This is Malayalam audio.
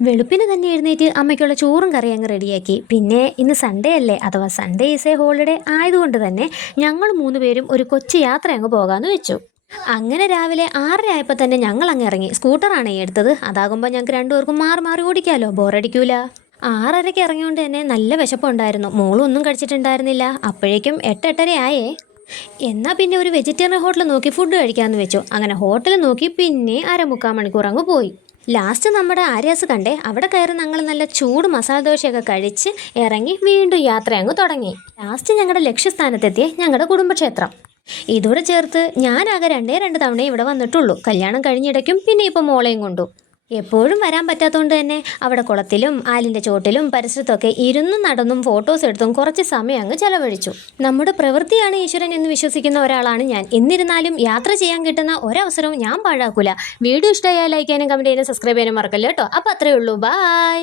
വെളുപ്പിന് തന്നെ എഴുന്നേറ്റ് അമ്മയ്ക്കുള്ള ചോറും കറി അങ്ങ് റെഡിയാക്കി. പിന്നെ ഇന്ന് സൺഡേ അല്ലേ, അഥവാ സൺഡേ ഈസ് എ ഹോളിഡേ ആയതുകൊണ്ട് തന്നെ ഞങ്ങൾ 3 പേരും ഒരു കൊച്ചു യാത്ര അങ്ങ് പോകാമെന്ന് വെച്ചു. അങ്ങനെ രാവിലെ 6:30 ആയപ്പോൾ തന്നെ ഞങ്ങൾ അങ്ങ് ഇറങ്ങി. സ്കൂട്ടറാണ് ഈ എടുത്തത്. അതാകുമ്പോൾ ഞങ്ങൾക്ക് രണ്ടുപേർക്കും മാറി മാറി ഓടിക്കാലോ, ബോറടിക്കൂല. 6:30ക്ക് ഇറങ്ങിയോണ്ട് തന്നെ നല്ല വിശപ്പുണ്ടായിരുന്നു. മോളും ഒന്നും കഴിച്ചിട്ടുണ്ടായിരുന്നില്ല. അപ്പോഴേക്കും 8-8:30 ആയേ. എന്നാൽ പിന്നെ ഒരു വെജിറ്റേറിയൻ ഹോട്ടൽ നോക്കി ഫുഡ് കഴിക്കാമെന്ന് വെച്ചു. അങ്ങനെ ഹോട്ടൽ നോക്കി പിന്നെ 1/4 മണിക്കൂർ അങ്ങ് പോയി. ലാസ്റ്റ് നമ്മുടെ ആര്യാസ് കണ്ടേ. അവിടെ കയറി ഞങ്ങൾ നല്ല ചൂട് മസാല ദോശയൊക്കെ കഴിച്ച് ഇറങ്ങി വീണ്ടും യാത്ര അങ്ങ് തുടങ്ങി. ലാസ്റ്റ് ഞങ്ങളുടെ ലക്ഷ്യസ്ഥാനത്തെത്തിയ ഞങ്ങളുടെ കുടുംബക്ഷേത്രം. ഇതോടെ ചേർത്ത് ഞാനാകെ 2 തവണ ഇവിടെ വന്നിട്ടുള്ളൂ. കല്യാണം കഴിഞ്ഞിടയ്ക്കും പിന്നെ ഇപ്പോൾ മോളെയും കൊണ്ടു. എപ്പോഴും വരാൻ പറ്റാത്തതുകൊണ്ട് തന്നെ അവിടെ കുളത്തിലും ആലിൻ്റെ ചോട്ടിലും പരിസരത്തൊക്കെ ഇരുന്നും നടന്നും ഫോട്ടോസ് എടുത്തും കുറച്ച് സമയം അങ്ങ് ചെലവഴിച്ചു. നമ്മുടെ പ്രവൃത്തിയാണ് ഈശ്വരൻ എന്ന് വിശ്വസിക്കുന്ന ഒരാളാണ് ഞാൻ. എന്നിരുന്നാലും യാത്ര ചെയ്യാൻ കിട്ടുന്ന ഒരവസരവും ഞാൻ പാഴാക്കൂല. വീഡിയോ ഇഷ്ടമായാൽ ലൈക്ക് ചെയ്യാനും കമൻറ്റ് ചെയ്യാനും സബ്സ്ക്രൈബ് ചെയ്യാനും മറക്കല്ലോ കേട്ടോ. അപ്പോൾ അത്രയേ ഉള്ളൂ. ബൈ.